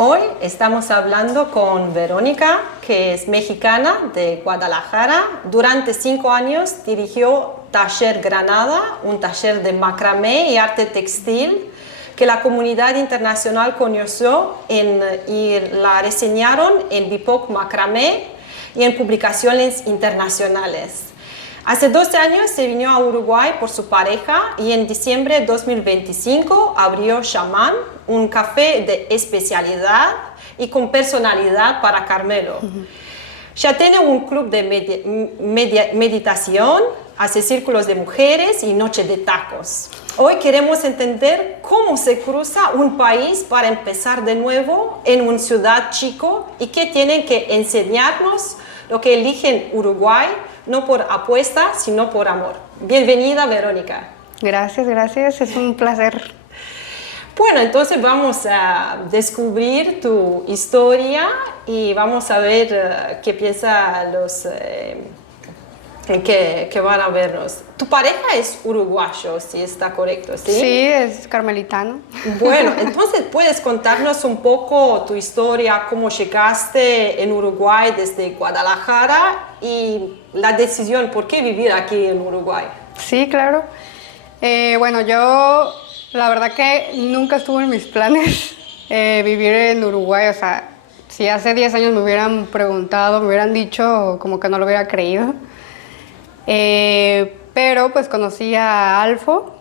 Hoy estamos hablando con Verónica, que es mexicana de Guadalajara. Durante 5 años dirigió Taller Granada, un taller de macramé y arte textil que la comunidad internacional conoció y la reseñaron en BIPOC Macramé y en publicaciones internacionales. Hace 12 años se vino a Uruguay por su pareja y en diciembre de 2025 abrió Chamán, un café de especialidad y con personalidad para Carmelo. Ya tiene un club de meditación, hace círculos de mujeres y noche de tacos. Hoy queremos entender cómo se cruza un país para empezar de nuevo en una ciudad chico y qué tienen que enseñarnos lo que eligen Uruguay, no por apuesta, sino por amor. Bienvenida, Verónica. Gracias, es un placer. Bueno, entonces vamos a descubrir tu historia y vamos a ver qué piensan los que van a vernos. Tu pareja es uruguayo, si está correcto, ¿sí? Sí, es carmelitano. Bueno, entonces puedes contarnos un poco tu historia, cómo llegaste en Uruguay desde Guadalajara y la decisión por qué vivir aquí en Uruguay. Sí, claro. Bueno, yo la verdad que nunca estuvo en mis planes vivir en Uruguay. O sea, si hace 10 años me hubieran preguntado, me hubieran dicho, como que no lo hubiera creído. Pero pues conocí a Alfo,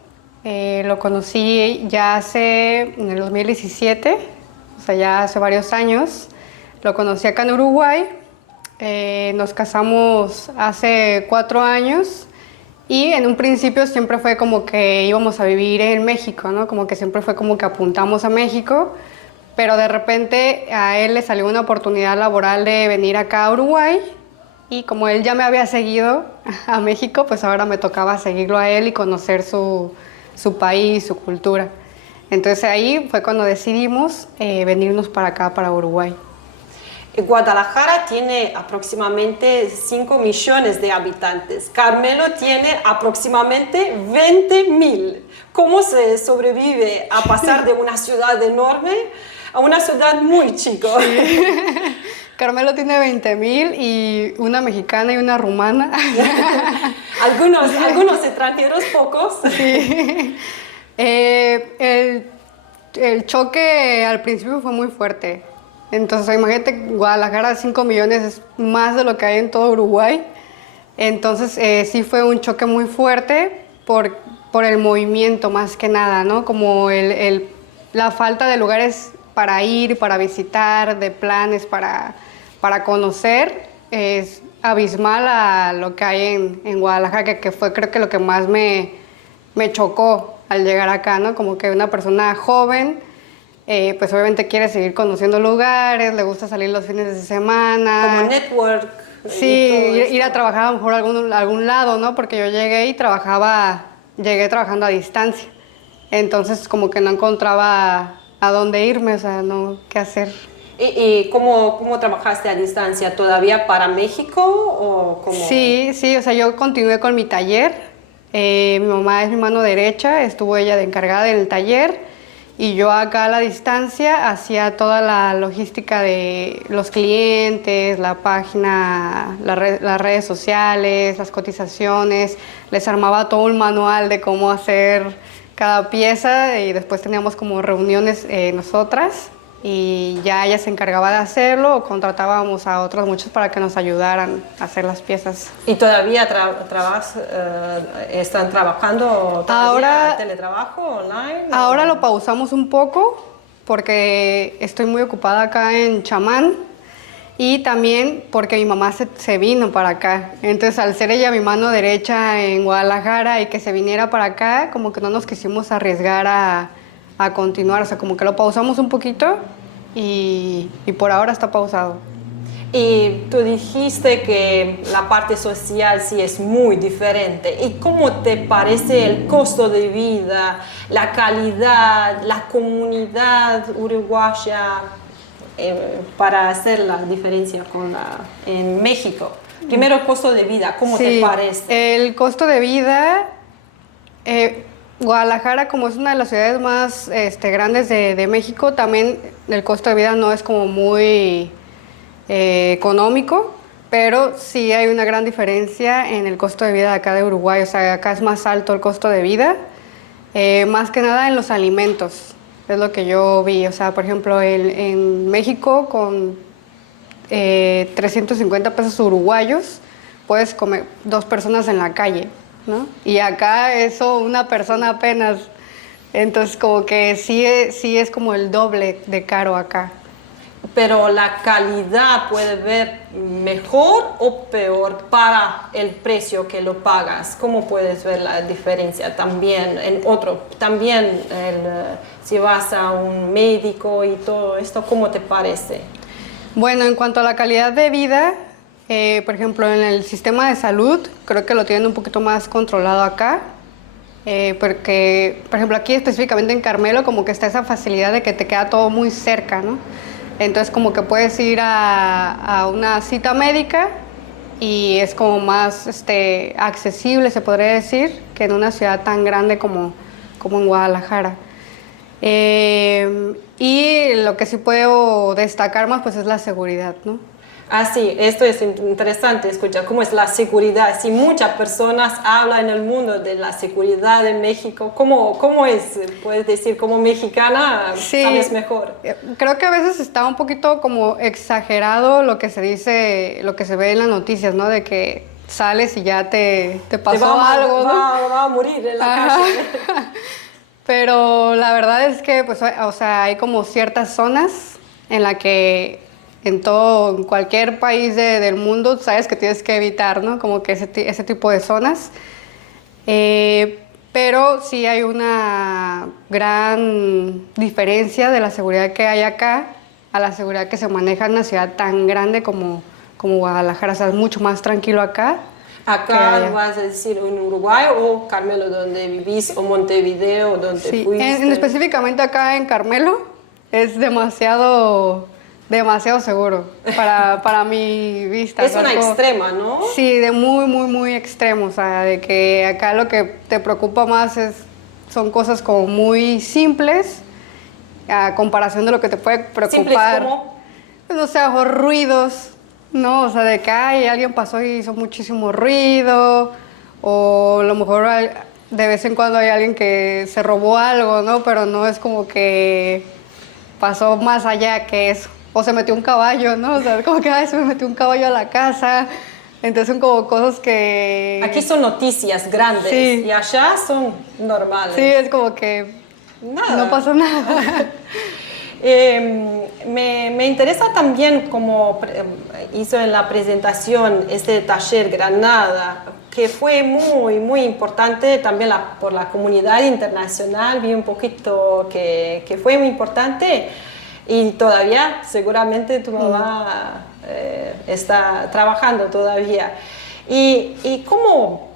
lo conocí ya en el 2017, o sea, ya hace varios años. Lo conocí acá en Uruguay, nos casamos hace 4 años y en un principio siempre fue como que íbamos a vivir en México, ¿no? Como que siempre fue como que apuntamos a México, pero de repente a él le salió una oportunidad laboral de venir acá a Uruguay. Y como él ya me había seguido a México, pues ahora me tocaba seguirlo a él y conocer su país, su cultura. Entonces ahí fue cuando decidimos venirnos para acá, para Uruguay. Guadalajara tiene aproximadamente 5 millones de habitantes. Carmelo tiene aproximadamente 20.000. ¿Cómo se sobrevive a pasar de una ciudad enorme a una ciudad muy chica? Sí. Carmelo tiene 20.000 y una mexicana y una rumana. algunos extranjeros, pocos. Sí. El choque al principio fue muy fuerte. Entonces, imagínate, Guadalajara, 5 millones es más de lo que hay en todo Uruguay. Entonces, sí fue un choque muy fuerte por el movimiento más que nada, ¿no? Como la falta de lugares para ir, para visitar, de planes para conocer, es abismal a lo que hay en Guadalajara, que fue creo que lo que más me chocó al llegar acá, ¿no? Como que una persona joven, pues obviamente quiere seguir conociendo lugares, le gusta salir los fines de semana. Como network. Sí, ir a trabajar a lo mejor a algún lado, ¿no? Porque yo llegué trabajando a distancia. Entonces como que no encontraba a dónde irme, o sea, no, qué hacer. ¿Y cómo trabajaste a distancia? ¿Todavía para México o cómo? Sí, o sea, yo continué con mi taller. Mi mamá es mi mano derecha, estuvo ella de encargada en el taller y yo acá a la distancia hacía toda la logística de los clientes, la página, las redes sociales, las cotizaciones, les armaba todo un manual de cómo hacer cada pieza y después teníamos como reuniones nosotras. Y ya ella se encargaba de hacerlo o contratábamos a otros muchos para que nos ayudaran a hacer las piezas. ¿Y todavía están trabajando ahora teletrabajo online? Ahora lo pausamos un poco porque estoy muy ocupada acá en Chamán y también porque mi mamá se vino para acá. Entonces, al ser ella mi mano derecha en Guadalajara y que se viniera para acá, como que no nos quisimos arriesgar a continuar, o sea, como que lo pausamos un poquito y por ahora está pausado. Y tú dijiste que la parte social sí es muy diferente. ¿Y cómo te parece el costo de vida, la calidad, la comunidad uruguaya para hacer la diferencia en México? Primero, el costo de vida, ¿cómo te parece? El costo de vida Guadalajara, como es una de las ciudades más grandes de México, también el costo de vida no es como muy económico, pero sí hay una gran diferencia en el costo de vida de acá de Uruguay. O sea, acá es más alto el costo de vida, más que nada en los alimentos, es lo que yo vi. O sea, por ejemplo, en México con 350 pesos uruguayos puedes comer 2 personas en la calle, ¿no? Y acá eso una persona apenas. Entonces como que sí es como el doble de caro acá. Pero la calidad puede ver mejor o peor para el precio que lo pagas. ¿Cómo puedes ver la diferencia también en otro? También si vas a un médico y todo esto, ¿cómo te parece? Bueno, en cuanto a la calidad de vida, por ejemplo, en el sistema de salud, creo que lo tienen un poquito más controlado acá. Porque, por ejemplo, aquí específicamente en Carmelo, como que está esa facilidad de que te queda todo muy cerca, ¿no? Entonces, como que puedes ir a una cita médica y es como más accesible, se podría decir, que en una ciudad tan grande como en Guadalajara. Y lo que sí puedo destacar más, pues, es la seguridad, ¿no? Ah, sí, esto es interesante escuchar cómo es la seguridad. Si muchas personas hablan en el mundo de la seguridad de México, ¿cómo es? Puedes decir, como mexicana, Sí, sabes mejor. creo que a veces está un poquito como exagerado lo que se dice, lo que se ve en las noticias, ¿no? De que sales y ya te pasó algo, ¿no? Va a morir en la Ajá. calle. Pero la verdad es que, pues, o sea, hay como ciertas zonas en la que en cualquier país del mundo, sabes que tienes que evitar, ¿no? Como que ese tipo de zonas. Pero sí hay una gran diferencia de la seguridad que hay acá a la seguridad que se maneja en una ciudad tan grande como Guadalajara. O sea, es mucho más tranquilo acá que Acá allá. vas a decir en Uruguay o Carmelo, donde vivís, o Montevideo, donde Sí, fuiste. específicamente acá en Carmelo es demasiado seguro para mi vista. Es O sea, una extrema, ¿no? sí, de muy extremo. O sea, de que acá lo que te preocupa más son cosas como muy simples a comparación de lo que te puede Simples preocupar. como. Pues, no sé, o ruidos, ¿no? O sea, de que alguien pasó y hizo muchísimo ruido, o a lo mejor de vez en cuando hay alguien que se robó algo, ¿no? Pero no es como que pasó más allá que eso. O se metió un caballo, ¿no? O sea, como que, ay, se me metió un caballo a la casa. Entonces son como cosas que... Aquí son noticias grandes Sí. y allá son normales. Sí, es como que Nada. no pasó nada. Me interesa también, como hizo en la presentación, este taller Granada, que fue muy importante también por la comunidad internacional. Vi un poquito que fue muy importante y todavía seguramente tu mamá está trabajando todavía. ¿Y cómo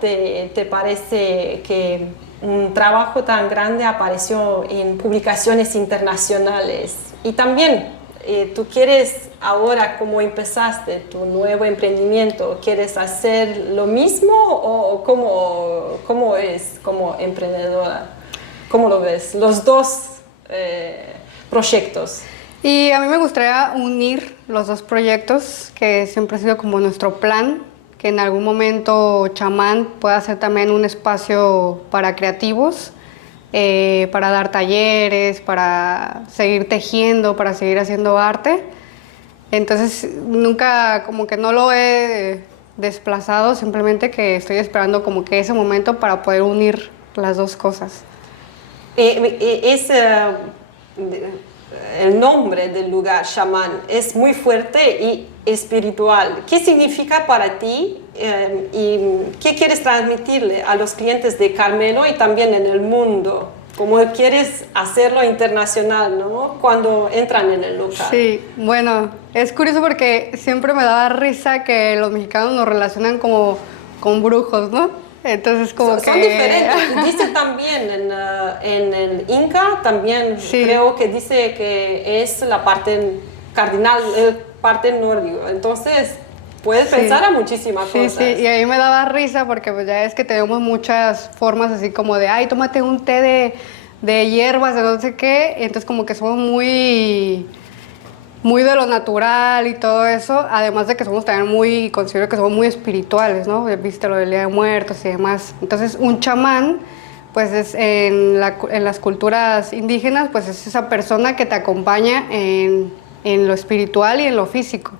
te parece que un trabajo tan grande apareció en publicaciones internacionales? Y también, tú quieres ahora, como empezaste tu nuevo emprendimiento, ¿quieres hacer lo mismo o cómo es como emprendedora? ¿Cómo lo ves? Los dos proyectos. Y a mí me gustaría unir los dos proyectos, que siempre ha sido como nuestro plan, que en algún momento Chamán pueda ser también un espacio para creativos, para dar talleres, para seguir tejiendo, para seguir haciendo arte. Entonces nunca como que no lo he desplazado, simplemente que estoy esperando como que ese momento para poder unir las dos cosas. El nombre del lugar, Chamán, es muy fuerte y espiritual. ¿Qué significa para ti y qué quieres transmitirle a los clientes de Carmelo y también en el mundo? ¿Cómo quieres hacerlo internacional, ¿no? Cuando entran en el local. Sí, bueno, es curioso porque siempre me daba risa que los mexicanos nos relacionan como con brujos, ¿no? Entonces como Son que... diferentes. Dice también en el Inca, también Sí. creo que dice que es la parte cardinal, parte nórdico. Entonces, Puedes Sí. pensar a muchísimas Sí, cosas. sí, y a mí me daba risa porque pues ya es que tenemos muchas formas así como de, ay, tómate un té de hierbas, de no sé qué, entonces como que somos muy de lo natural y todo eso, además de que somos también muy, considero que somos muy espirituales, ¿no? Viste lo del Día de Muertos y demás. Entonces, un chamán, pues es en las culturas indígenas, pues es esa persona que te acompaña en lo espiritual y en lo físico.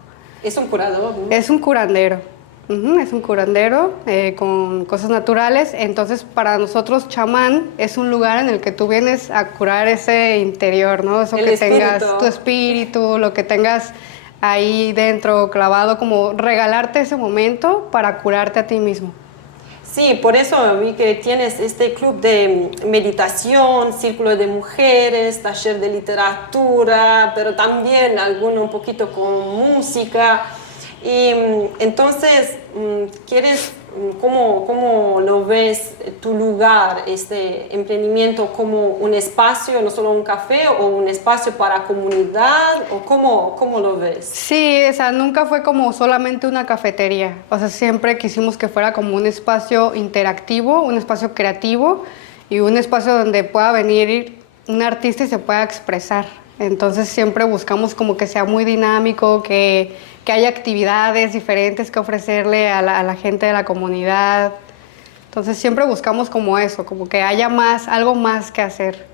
Es un curador, ¿no? Es un curandero. Ujú, es un curandero con cosas naturales. Entonces, para nosotros, chamán es un lugar en el que tú vienes a curar ese interior, ¿no? Eso El que espíritu. tengas, tu espíritu, lo que tengas ahí dentro clavado, como regalarte ese momento para curarte a ti mismo. Sí, por eso vi que tienes este club de meditación, círculo de mujeres, taller de literatura, pero también alguno un poquito con música. Y entonces, ¿cómo lo ves tu lugar, este emprendimiento, como un espacio, no solo un café, o un espacio para comunidad, o cómo lo ves? Sí, o sea, nunca fue como solamente una cafetería. O sea, siempre quisimos que fuera como un espacio interactivo, un espacio creativo y un espacio donde pueda venir un artista y se pueda expresar. Entonces siempre buscamos como que sea muy dinámico, que haya actividades diferentes que ofrecerle a la gente de la comunidad. Entonces siempre buscamos como eso, como que haya más, algo más que hacer.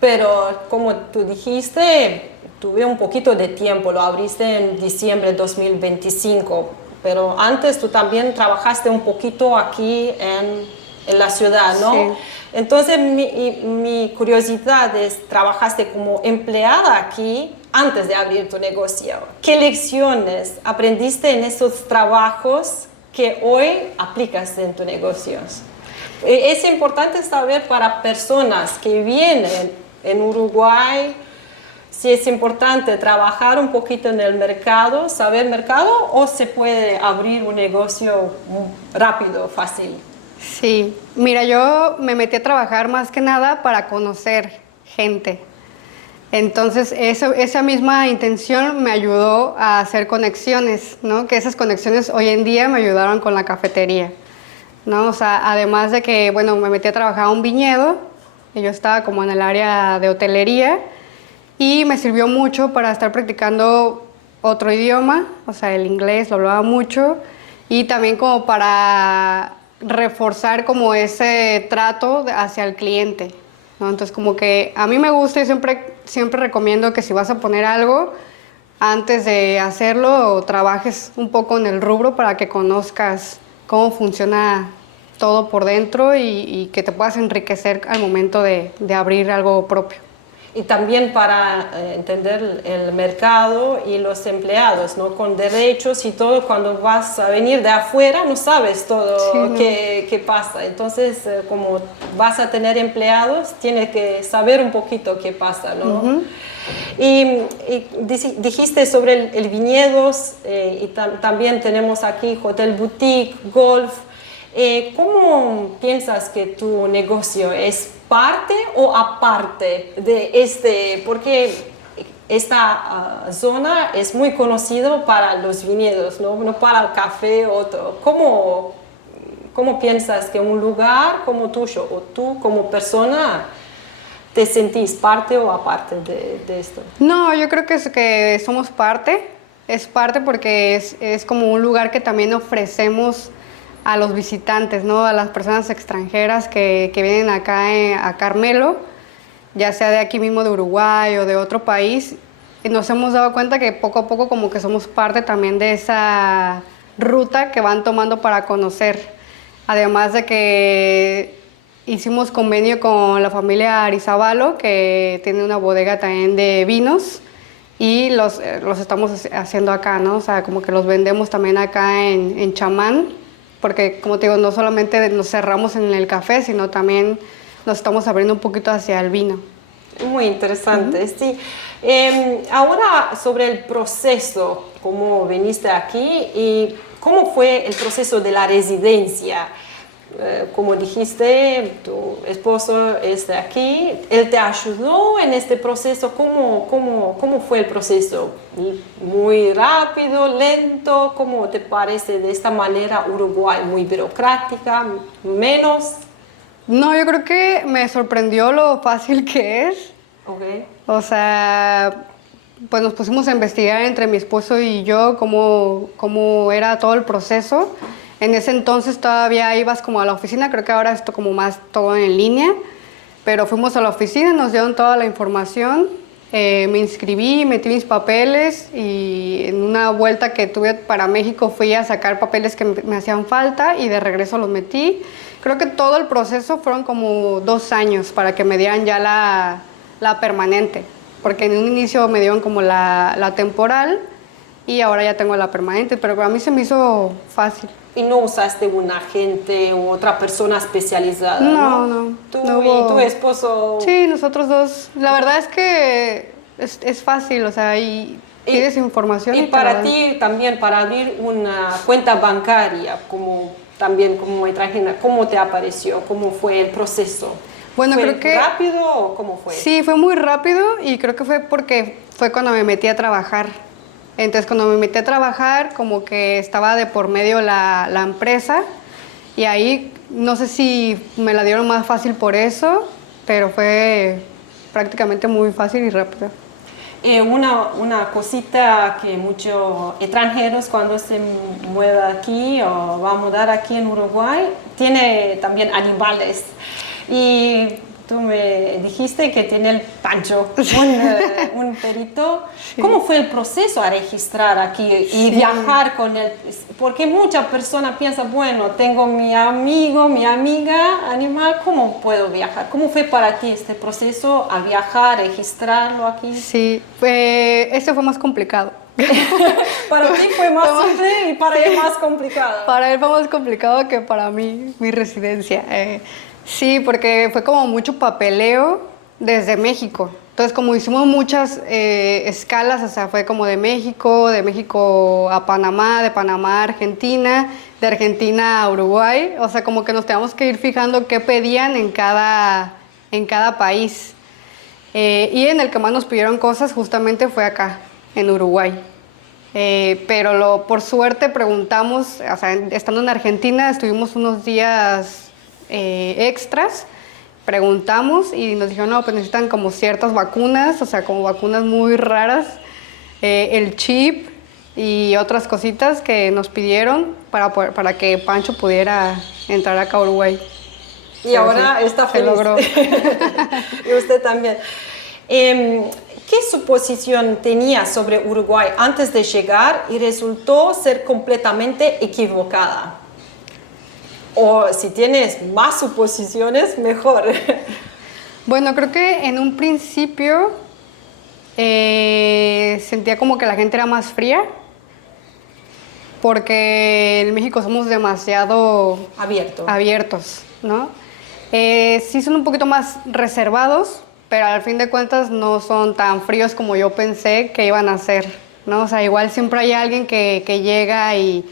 Pero como tú dijiste, tuve un poquito de tiempo, lo abriste en diciembre de 2025, pero antes tú también trabajaste un poquito aquí en la ciudad, ¿no? Sí. Entonces mi curiosidad es, ¿trabajaste como empleada aquí antes de abrir tu negocio? ¿Qué lecciones aprendiste en esos trabajos que hoy aplicas en tus negocios? Es importante saber para personas que vienen en Uruguay si es importante trabajar un poquito en el mercado, saber mercado, o se puede abrir un negocio rápido, fácil. Sí, mira, yo me metí a trabajar más que nada para conocer gente. Entonces, esa misma intención me ayudó a hacer conexiones, ¿no? Que esas conexiones hoy en día me ayudaron con la cafetería, ¿no? O sea, además de que, bueno, me metí a trabajar a un viñedo, y yo estaba como en el área de hotelería, y me sirvió mucho para estar practicando otro idioma, o sea, el inglés lo hablaba mucho, y también como para reforzar como ese trato hacia el cliente, ¿no? Entonces como que a mí me gusta y siempre recomiendo que si vas a poner algo, antes de hacerlo, trabajes un poco en el rubro para que conozcas cómo funciona todo por dentro y que te puedas enriquecer al momento de abrir algo propio. Y también para entender el mercado y los empleados, ¿no? Con derechos y todo, cuando vas a venir de afuera no sabes todo Sí, no. qué pasa. Entonces, como vas a tener empleados, tienes que saber un poquito qué pasa, ¿no? Y dijiste sobre el viñedos y también tenemos aquí hotel boutique, golf. ¿Cómo piensas que tu negocio es parte o aparte de este? Porque esta zona es muy conocida para los viñedos, no para el café o otro. ¿Cómo piensas que un lugar como tuyo o tú como persona te sentís parte o aparte de esto? No, yo creo que somos parte, es parte porque es como un lugar que también ofrecemos a los visitantes, ¿no? A las personas extranjeras que vienen acá a Carmelo, ya sea de aquí mismo de Uruguay o de otro país, y nos hemos dado cuenta que poco a poco como que somos parte también de esa ruta que van tomando para conocer. Además de que hicimos convenio con la familia Arizabalo, que tiene una bodega también de vinos, y los estamos haciendo acá, ¿no? O sea, como que los vendemos también acá en Chamán, porque como te digo, no solamente nos cerramos en el café, sino también nos estamos abriendo un poquito hacia el vino. Muy interesante, sí. Ahora sobre el proceso, cómo viniste aquí y cómo fue el proceso de la residencia. como dijiste, tu esposo es de aquí. ¿Él te ayudó en este proceso? ¿Cómo fue el proceso? ¿Muy rápido, lento? ¿Cómo te parece de esta manera Uruguay? ¿Muy burocrática? ¿Menos? No, yo creo que me sorprendió lo fácil que es. Okay. O sea, pues nos pusimos a investigar entre mi esposo y yo cómo era todo el proceso. En ese entonces todavía ibas como a la oficina, creo que ahora esto como más todo en línea, pero fuimos a la oficina, nos dieron toda la información, me inscribí, metí mis papeles y en una vuelta que tuve para México fui a sacar papeles que me hacían falta y de regreso los metí. Creo que todo el proceso fueron como 2 años para que me dieran ya la permanente, porque en un inicio me dieron como la temporal y ahora ya tengo la permanente, pero para mí se me hizo fácil. Y no usaste un agente u otra persona especializada, No, ¿no? no. Tú No y hubo- tu esposo. Sí, nosotros dos. La verdad es que es fácil, o sea, y pides información y te la para dan. ti también, para abrir una cuenta bancaria, como también como extranjera, ¿cómo te apareció? ¿Cómo fue el proceso? Bueno, ¿Fue creo que rápido o cómo fue? sí, fue muy rápido y creo que fue porque fue cuando me metí a trabajar. Entonces, cuando me metí a trabajar, como que estaba de por medio la empresa y ahí no sé si me la dieron más fácil por eso, pero fue prácticamente muy fácil y rápido. Una cosita que muchos extranjeros cuando se mueva aquí o va a mudar aquí en Uruguay, tiene también animales. Y tú me dijiste que tiene el Pancho, un perrito. Sí. ¿Cómo fue el proceso a registrar aquí y Sí. viajar con él? Porque muchas personas piensan, bueno, tengo mi amigo, mi amiga, animal, ¿cómo puedo viajar? ¿Cómo fue para ti este proceso al viajar, registrarlo aquí? Sí, este fue más complicado. Para ti fue más simple y para él más complicado. Para él fue más complicado que para mí, mi residencia. Sí, porque fue como mucho papeleo desde México. Entonces, como hicimos muchas escalas, o sea, fue como de México a Panamá, de Panamá a Argentina, de Argentina a Uruguay. O sea, como que nos teníamos que ir fijando qué pedían en cada país. Y en el que más nos pidieron cosas justamente fue acá, en Uruguay. Pero por suerte preguntamos, o sea, estando en Argentina estuvimos unos días extras, preguntamos y nos dijeron, no, pues necesitan como ciertas vacunas, o sea, como vacunas muy raras, el chip y otras cositas que nos pidieron para que Pancho pudiera entrar acá a Uruguay. Y Pero ahora sí, está se feliz. logró. Y usted también. ¿Qué suposición tenía sobre Uruguay antes de llegar y resultó ser completamente equivocada? O si tienes más suposiciones, mejor. Bueno, creo que en un principio sentía como que la gente era más fría, porque en México somos demasiado abiertos, ¿no? Sí son un poquito más reservados, pero al fin de cuentas no son tan fríos como yo pensé que iban a ser, ¿no? O sea, igual siempre hay alguien que llega y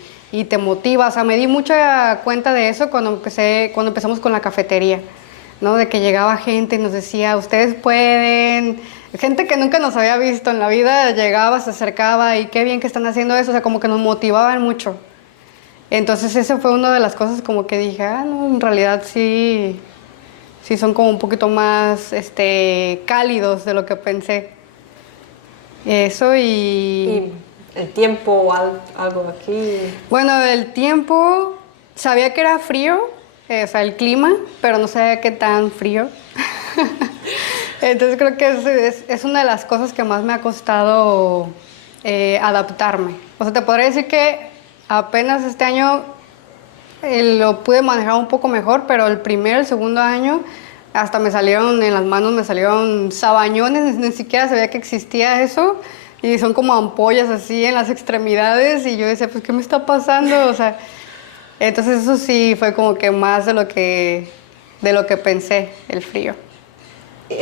te motiva. O sea, me di mucha cuenta de eso cuando empezamos con la cafetería, ¿no? De que llegaba gente y nos decía, ustedes pueden. Gente que nunca nos había visto en la vida llegaba, se acercaba y qué bien que están haciendo eso. O sea, como que nos motivaban mucho. Entonces, eso fue una de las cosas como que dije, no, en realidad sí son como un poquito más cálidos de lo que pensé. Eso Y el tiempo, algo aquí. Bueno, el tiempo, sabía que era frío, o sea, el clima, pero no sabía qué tan frío. Entonces creo que es una de las cosas que más me ha costado adaptarme. O sea, te podría decir que apenas este año lo pude manejar un poco mejor, pero el segundo año, hasta me salieron en las manos, me salieron sabañones, ni siquiera sabía que existía eso. Y son como ampollas así en las extremidades y yo decía, pues, ¿qué me está pasando? O sea, entonces eso sí fue como que más de lo que pensé, el frío.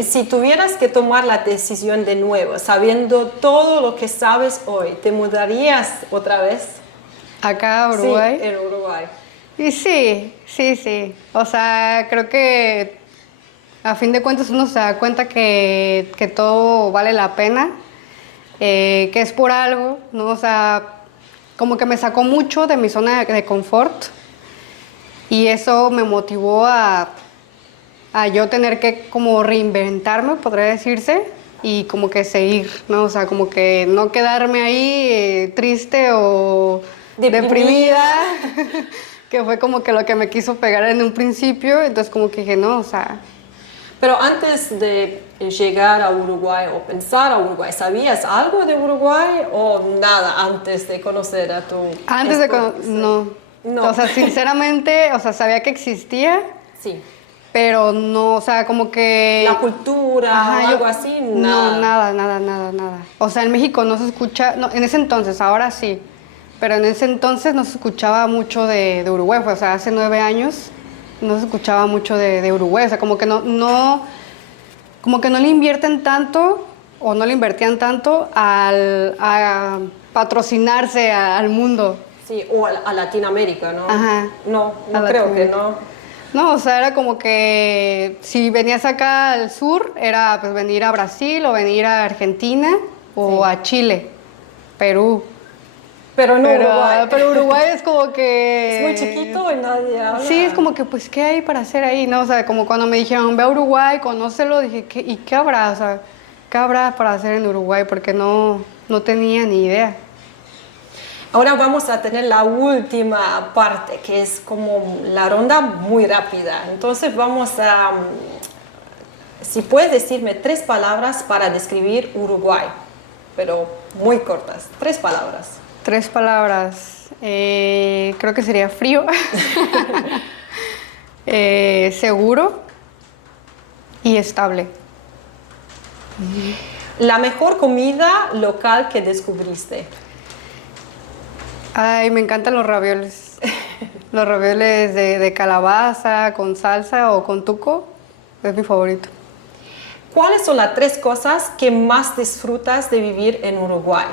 Si tuvieras que tomar la decisión de nuevo, sabiendo todo lo que sabes hoy, ¿te mudarías otra vez? Acá, Uruguay. Sí, en Uruguay. Y sí, sí, sí. O sea, creo que a fin de cuentas uno se da cuenta que todo vale la pena, que es por algo, ¿no? O sea, como que me sacó mucho de mi zona de confort y eso me motivó a yo tener que como reinventarme, podría decirse, y como que seguir, ¿no? O sea, como que no quedarme ahí triste o Deprimida. deprimida, que fue como que lo que me quiso pegar en un principio, entonces como que dije, no, o sea, Pero antes de llegar a Uruguay o pensar a Uruguay, ¿sabías algo de Uruguay o nada antes de conocer a tu antes de esposo? no, No. o sea, sinceramente, o sea, sabía que existía, Sí. pero no, o sea, como que... La cultura o Ajá, algo así, no, nada. nada, nada, nada, nada. O sea, en México no se escucha, no, en ese entonces, ahora sí, pero en ese entonces no se escuchaba mucho de Uruguay, o sea, hace 9 años no se escuchaba mucho de Uruguay, o sea, como que no le invierten tanto o no le invertían tanto a patrocinarse al mundo. Sí, o a Latinoamérica, ¿no? Ajá, No, a no creo que Latinoamérica. no. No, o sea, era como que si venías acá al sur, era pues venir a Brasil o venir a Argentina o Sí. a Chile, Perú. Pero no Uruguay. Pero Uruguay es como Es muy que... chiquito y nadie Sí, es habla. como que, pues, ¿qué hay para hacer ahí? No, o sea, como cuando me dijeron, ve a Uruguay, conócelo, dije, ¿y qué habrá? O sea, ¿qué habrá para hacer en Uruguay? Porque no tenía ni idea. Ahora vamos a tener la última parte, que es como la ronda muy rápida. Entonces vamos a, si puedes decirme 3 palabras para describir Uruguay, pero muy cortas, 3 palabras. 3 palabras. Creo que sería frío, seguro y estable. La mejor comida local que descubriste. Ay, me encantan los ravioles. Los ravioles de calabaza, con salsa o con tuco, es mi favorito. ¿Cuáles son las 3 cosas que más disfrutas de vivir en Uruguay?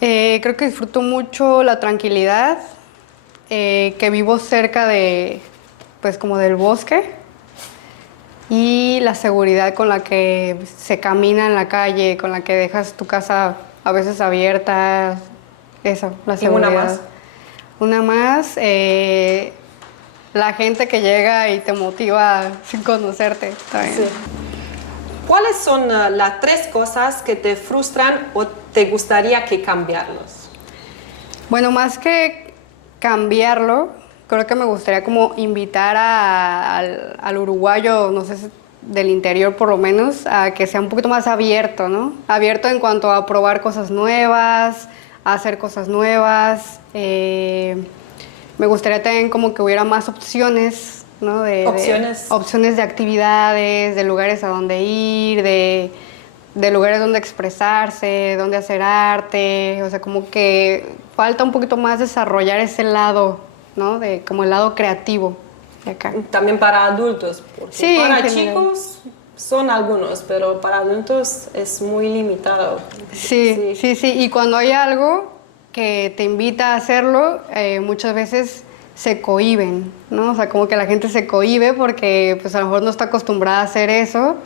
Creo que disfruto mucho la tranquilidad, que vivo cerca pues como del bosque y la seguridad con la que se camina en la calle, con la que dejas tu casa a veces abierta, eso, la Y una seguridad. más. Una más, la gente que llega y te motiva sin conocerte también. Sí. ¿Cuáles son las 3 cosas que te frustran o te gustaría que cambiarlos? Bueno, más que cambiarlo, creo que me gustaría como invitar al uruguayo, no sé, del interior por lo menos, a que sea un poquito más abierto, ¿no? Abierto en cuanto a probar cosas nuevas, a hacer cosas nuevas. Me gustaría también como que hubiera más opciones, ¿no? Opciones. Opciones de actividades, de lugares a donde ir, de lugares donde expresarse, donde hacer arte, o sea, como que falta un poquito más desarrollar ese lado, ¿no? De como el lado creativo de acá. También para adultos, porque Sí, en para general. chicos son algunos, pero para adultos es muy limitado. Sí, sí, sí. Y cuando hay algo que te invita a hacerlo, muchas veces se cohíben, ¿no? O sea, como que la gente se cohíbe porque pues a lo mejor no está acostumbrada a hacer eso.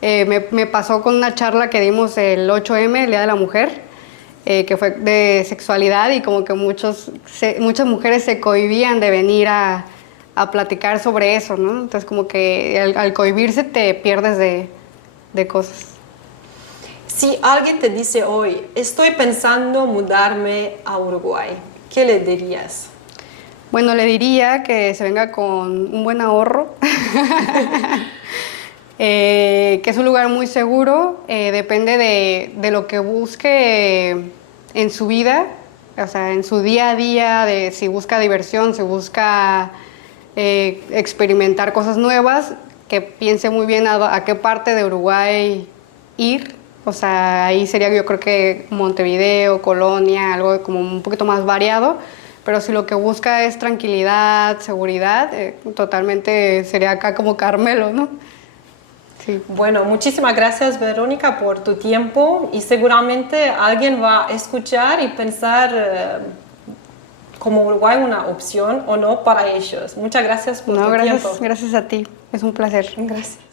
Me pasó con una charla que dimos el 8M, el Día de la Mujer, que fue de sexualidad y como que muchas mujeres se cohibían de venir a platicar sobre eso, ¿no? Entonces como que al cohibirse te pierdes de cosas. Si alguien te dice hoy, estoy pensando mudarme a Uruguay, ¿qué le dirías? Bueno, le diría que se venga con un buen ahorro, que es un lugar muy seguro, depende de lo que busque en su vida, o sea, en su día a día, de si busca diversión, si busca experimentar cosas nuevas, que piense muy bien a qué parte de Uruguay ir. O sea, ahí sería yo creo que Montevideo, Colonia, algo como un poquito más variado. Pero si lo que busca es tranquilidad, seguridad, totalmente sería acá como Carmelo, ¿no? Sí. Bueno, muchísimas gracias Verónica por tu tiempo y seguramente alguien va a escuchar y pensar como Uruguay una opción o no para ellos. Muchas gracias por tu tiempo. Gracias a ti. Es un placer. Gracias.